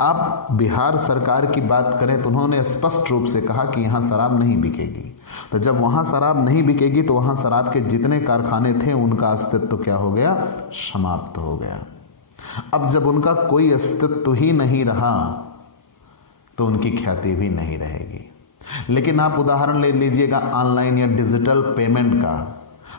आप बिहार सरकार की बात करें तो उन्होंने स्पष्ट रूप से कहा कि यहाँ शराब नहीं बिकेगी। तो जब वहाँ शराब नहीं बिकेगी तो वहाँ शराब के जितने कारखाने थे उनका अस्तित्व क्या हो गया? समाप्त हो गया। अब जब उनका कोई अस्तित्व ही नहीं रहा तो उनकी ख्याति भी नहीं रहेगी। लेकिन आप उदाहरण ले लीजिएगा ऑनलाइन या डिजिटल पेमेंट का,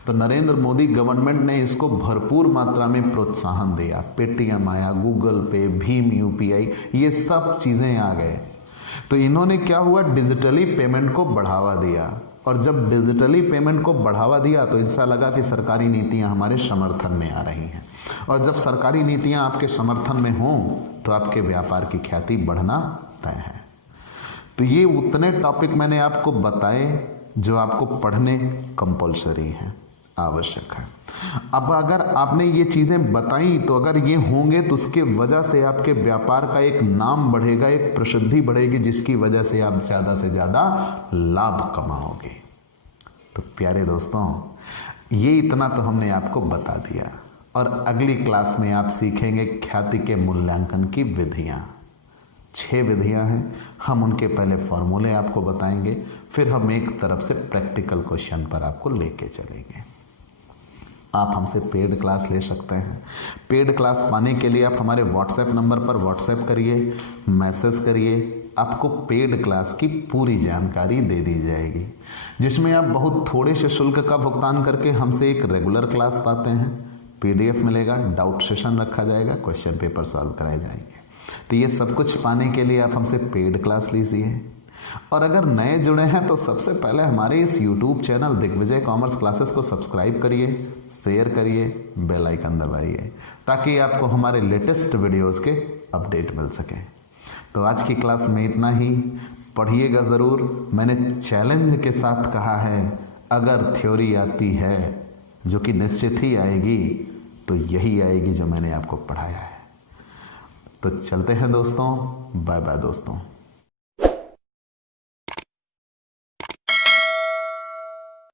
तो नरेंद्र मोदी गवर्नमेंट ने इसको भरपूर मात्रा में प्रोत्साहन दिया। पेटीएम आया, गूगल पे, भीम यूपीआई, ये सब चीज़ें आ गए। तो इन्होंने क्या हुआ? डिजिटली पेमेंट को बढ़ावा दिया, और जब डिजिटली पेमेंट को बढ़ावा दिया तो ऐसा लगा कि सरकारी नीतियां हमारे समर्थन में आ रही हैं, और जब सरकारी नीतियां आपके समर्थन में हों तो आपके व्यापार की ख्याति बढ़ना तय है। तो ये उतने टॉपिक मैंने आपको बताए जो आपको पढ़ने कंपलसरी हैं, आवश्यक है। अब अगर आपने ये चीज़ें बताई तो अगर ये होंगे तो उसके वजह से आपके व्यापार का एक नाम बढ़ेगा, एक प्रसिद्धि बढ़ेगी, जिसकी वजह से आप ज़्यादा से ज़्यादा लाभ कमाओगे। तो प्यारे दोस्तों, ये इतना तो हमने आपको बता दिया, और अगली क्लास में आप सीखेंगे ख्याति के मूल्यांकन की विधियां। 6 विधियां हैं, हम उनके पहले फॉर्मूले आपको बताएंगे, फिर हम एक तरफ से प्रैक्टिकल क्वेश्चन पर आपको लेके चलेंगे। आप हमसे पेड क्लास ले सकते हैं। पेड क्लास पाने के लिए आप हमारे व्हाट्सएप नंबर पर व्हाट्सएप करिए, मैसेज करिए, आपको पेड क्लास की पूरी जानकारी दे दी जाएगी, जिसमें आप बहुत थोड़े से शुल्क का भुगतान करके हमसे एक रेगुलर क्लास पाते हैं। पीडीएफ मिलेगा, डाउट सेशन रखा जाएगा, क्वेश्चन पेपर सॉल्व कराए जाएंगे। तो ये सब कुछ पाने के लिए आप हमसे पेड क्लास लीजिए। और अगर नए जुड़े हैं तो सबसे पहले हमारे इस YouTube channel Digvijay commerce classes को सब्सक्राइब करिए, शेयर करिए, बेल आइकन दबाइए, ताकि आपको हमारे लेटेस्ट वीडियोस के अपडेट मिल सके। तो आज की क्लास में इतना ही। पढ़िएगा ज़रूर। मैंने चैलेंज के साथ कहा है, अगर थ्योरी आती है, जो कि निश्चित ही आएगी, तो यही आएगी जो मैंने आपको पढ़ाया है। तो चलते हैं दोस्तों, बाय बाय दोस्तों।